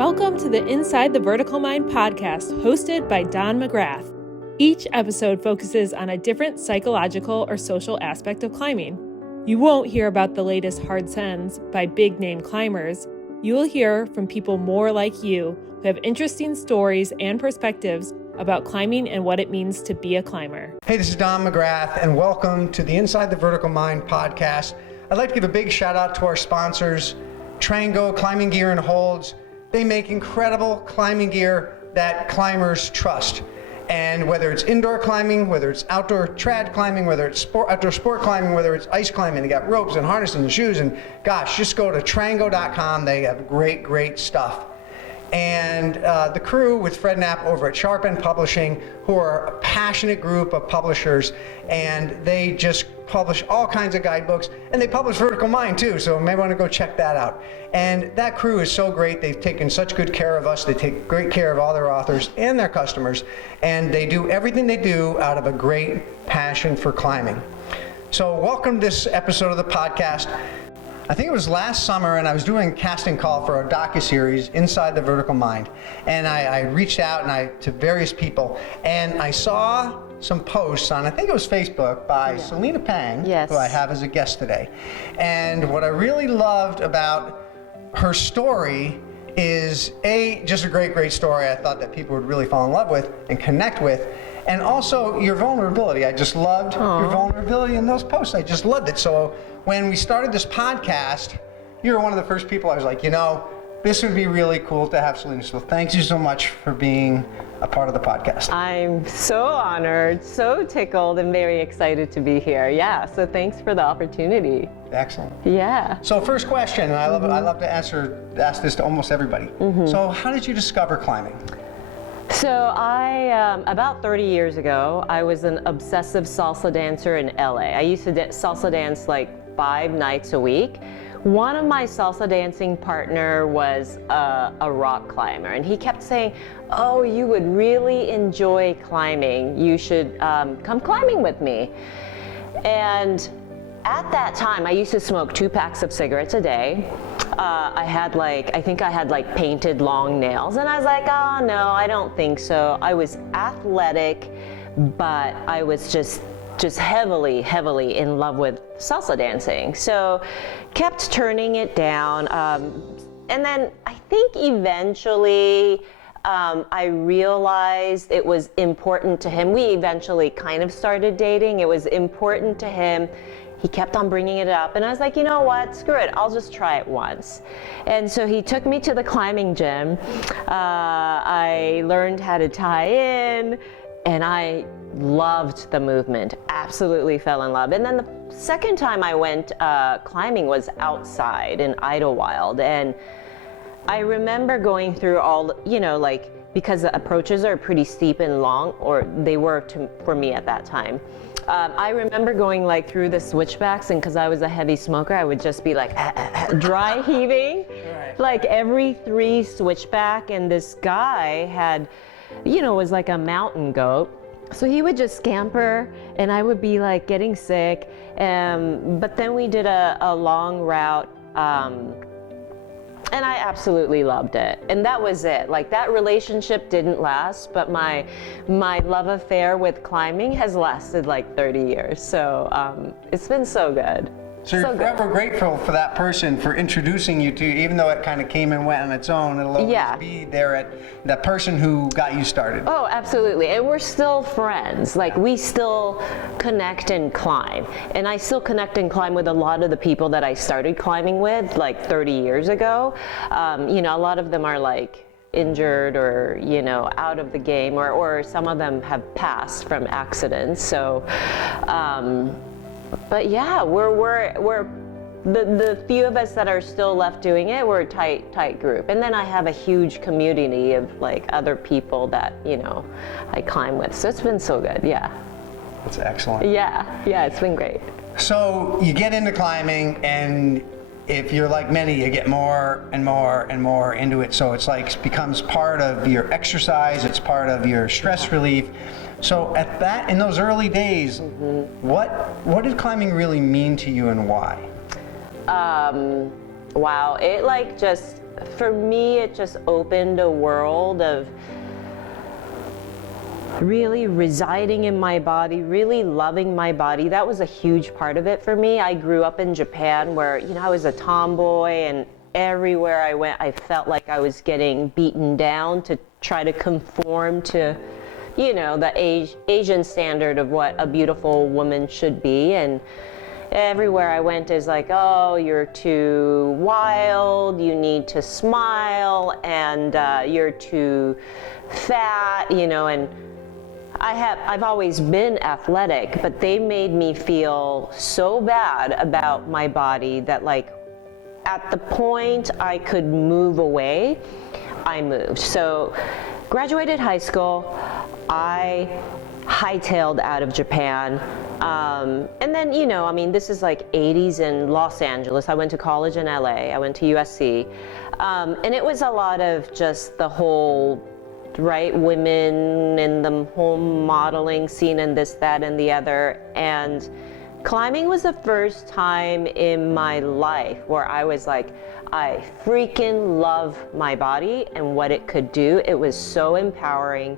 Welcome to the Inside the Vertical Mind podcast, hosted by McGrath. Each episode focuses on a different psychological or social aspect of climbing. You won't hear about the latest hard sends by big-name climbers. You will hear from people more like you who have interesting stories and perspectives about climbing and what it means to be a climber. Hey, this is McGrath, and welcome to the Inside the Vertical Mind podcast. I'd like to give a big shout out to our sponsors, Trango Climbing Gear and Holds. They make incredible climbing gear that climbers trust. And whether it's indoor climbing, whether it's outdoor trad climbing, whether it's outdoor sport climbing, whether it's ice climbing, they got ropes and harnesses and shoes. And gosh, just go to trango.com. They have great stuff. And the crew with Fred Knapp over at Sharp End Publishing, who are a passionate group of publishers, and they just publish all kinds of guidebooks, and they publish Vertical Mind too, so you may want to go check that out. And that crew is so great. They've taken such good care of us. They take great care of all their authors and their customers, and they do everything they do out of a great passion for climbing. So welcome to this episode of the podcast. I think it was last summer, and I was doing a casting call for a docuseries, Inside the Vertical Mind. And I reached out to various people, and I saw some posts on, I think it was Facebook, by Selena Pang, who I have as a guest today. And what I really loved about her story is, just a great story I thought that people would really fall in love with and connect with. And also your vulnerability. I just loved your vulnerability in those posts. I just loved it. So when we started this podcast, you were one of the first people I was like, this would be really cool to have Selena. So thank you so much for being a part of the podcast. I'm so honored, so tickled, and very excited to be here. Yeah, so thanks for the opportunity. Excellent. Yeah. So first question, and I love to ask this to almost everybody. So how did you discover climbing? So about 30 years ago, I was an obsessive salsa dancer in LA. I used to salsa dance like 5 nights a week. One of my salsa dancing partner was a rock climber, and he kept saying, "Oh, you would really enjoy climbing. You should come climbing with me." And at that time, I used to smoke 2 packs of cigarettes a day. I think I had painted long nails, and I was like, "Oh no, I don't think so." I was athletic, but I was just heavily in love with salsa dancing. So kept turning it down. And then I think eventually I realized it was important to him. We eventually kind of started dating. It was important to him. He kept on bringing it up, and I was like, you know what, screw it, I'll just try it once. And so he took me to the climbing gym. I learned how to tie in, and I loved the movement, absolutely fell in love. And then the second time I went climbing was outside in Idlewild, and I remember going through all, because the approaches are pretty steep and long, or they were for me at that time. I remember going through the switchbacks, and because I was a heavy smoker, I would just be dry heaving, every 3 switchback. And this guy had, was like a mountain goat. So he would just scamper, and I would be getting sick. But then we did a long route, and I absolutely loved it. And that was it. That relationship didn't last, but my love affair with climbing has lasted 30 years. So it's been so good. So you're forever grateful for that person for introducing you to, even though it kind of came and went on its own, it'll always be there at that person who got you started. Oh, absolutely. And we're still friends. We still connect and climb. And I still connect and climb with a lot of the people that I started climbing with 30 years ago. A lot of them are injured or out of the game, or some of them have passed from accidents. So but yeah, we're the few of us that are still left doing it, we're a tight group. And then I have a huge community of other people that I climb with. So it's been so good. Yeah. That's excellent. Yeah, it's been great. So you get into climbing, and if you're like many, you get more and more into it. So it's becomes part of your exercise. It's part of your stress relief. So in those early days, what did climbing really mean to you, and why? Wow, it like just, for me, it just opened a world of really residing in my body, really loving my body. That was a huge part of it for me. I grew up in Japan where, you know, I was a tomboy, and everywhere I went, I felt like I was getting beaten down to try to conform to, you know, the Asian standard of what a beautiful woman should be. And everywhere I went is like, oh, you're too wild, you need to smile, and you're too fat, you know. And I've always been athletic, but they made me feel so bad about my body that, like, at the point I could move away, I moved. So graduated high school, I hightailed out of Japan. And then, you know, I mean, this is like 80s in Los Angeles. I went to college in LA. I went to USC. And it was a lot of just the whole, right, women in the home modeling scene and this, that, and the other. And climbing was the first time in my life where I was like, I freaking love my body and what it could do. It was so empowering.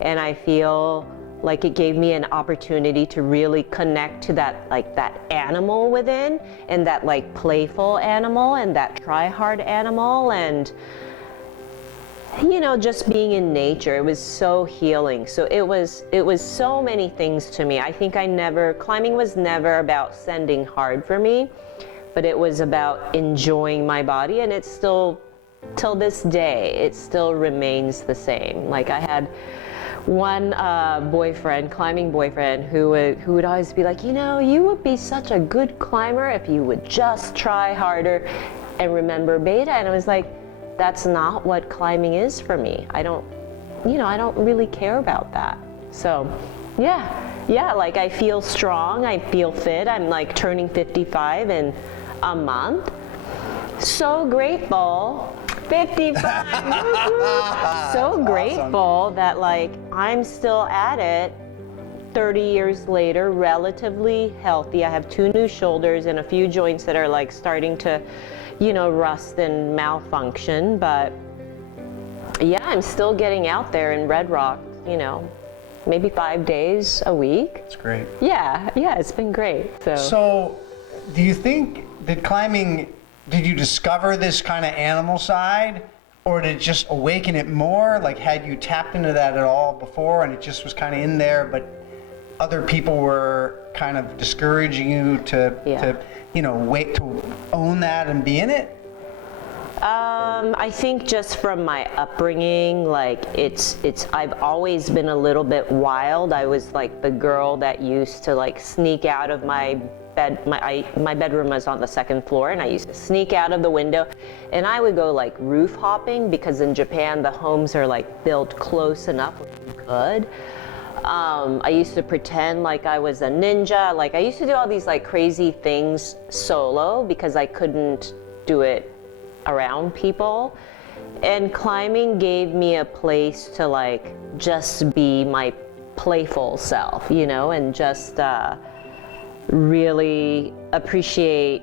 And I feel like it gave me an opportunity to really connect to that, like, that animal within, and that, like, playful animal, and that try hard animal, and, you know, just being in nature. It was so healing. So it was so many things to me. I think climbing was never about sending hard for me, but it was about enjoying my body. And it's still, till this day, it still remains the same. Like, I had one climbing boyfriend, who would always be like, you know, you would be such a good climber if you would just try harder and remember beta. And I was like, that's not what climbing is for me. I don't really care about that. So yeah, like, I feel strong, I feel fit. I'm like turning 55 in a month. So grateful. 55. So grateful Awesome. that, like, I'm still at it 30 years later, relatively healthy. I have 2 new shoulders and a few joints that are, like, starting to, you know, rust and malfunction. But yeah, I'm still getting out there in Red Rock, you know, maybe 5 days a week. That's great. Yeah, it's been great. So do you think that climbing, did you discover this kind of animal side, or did it just awaken it more? Like, had you tapped into that at all before and it just was kind of in there, but other people were kind of discouraging you to you know, wait to own that and be in it? I think just from my upbringing, like, I've always been a little bit wild. I was like the girl that used to, like, sneak out of my bed. My bedroom was on the 2nd floor, and I used to sneak out of the window, and I would go, like, roof hopping, because in Japan the homes are, like, built close enough where you could. I used to pretend like I was a ninja. Like, I used to do all these, like, crazy things solo because I couldn't do it around people. And climbing gave me a place to, like, just be my playful self, you know, and just really appreciate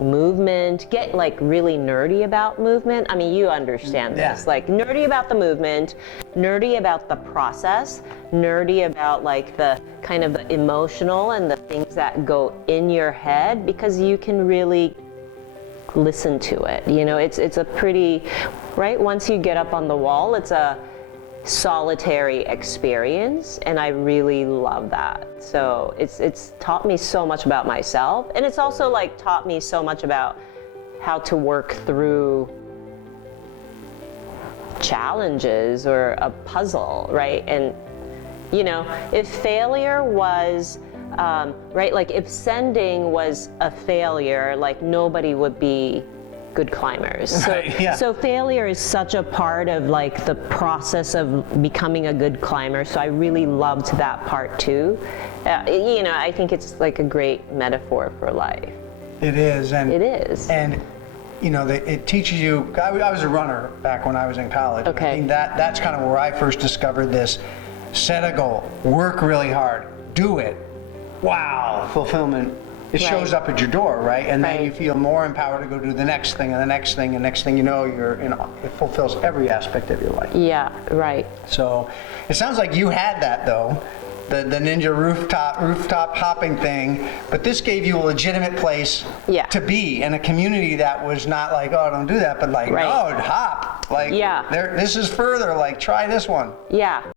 movement, get, like, really nerdy about movement. I mean, you understand this. Yeah. Like, nerdy about the movement, nerdy about the process, nerdy about, like, the kind of the emotional and the things that go in your head, because you can really listen to it. You know, it's a pretty, right, once you get up on the wall, it's a solitary experience, and I really love that. So it's taught me so much about myself, and it's also, like, taught me so much about how to work through challenges or a puzzle, right? And, you know, if failure was right, like, if sending was a failure, like, nobody would be good climbers. So, Right, yeah. So failure is such a part of, like, the process of becoming a good climber. So I really loved that part too. You know, I think it's, like, a great metaphor for life. It is. And It is. And you know, it teaches you. I was a runner back when I was in college. Okay. I think that's kind of where I first discovered this. Set a goal, work really hard, do it. Wow, fulfillment it shows up at your door, right? And then Right. you feel more empowered to go do the next thing and the next thing, and next thing you know, it fulfills every aspect of your life. Yeah, right. So it sounds like you had that though, the ninja rooftop hopping thing, but this gave you a legitimate place Yeah. to be, and a community that was not like, oh, don't do that, but like, Right. no, hop. Like, Yeah. this is further, like, try this one. Yeah.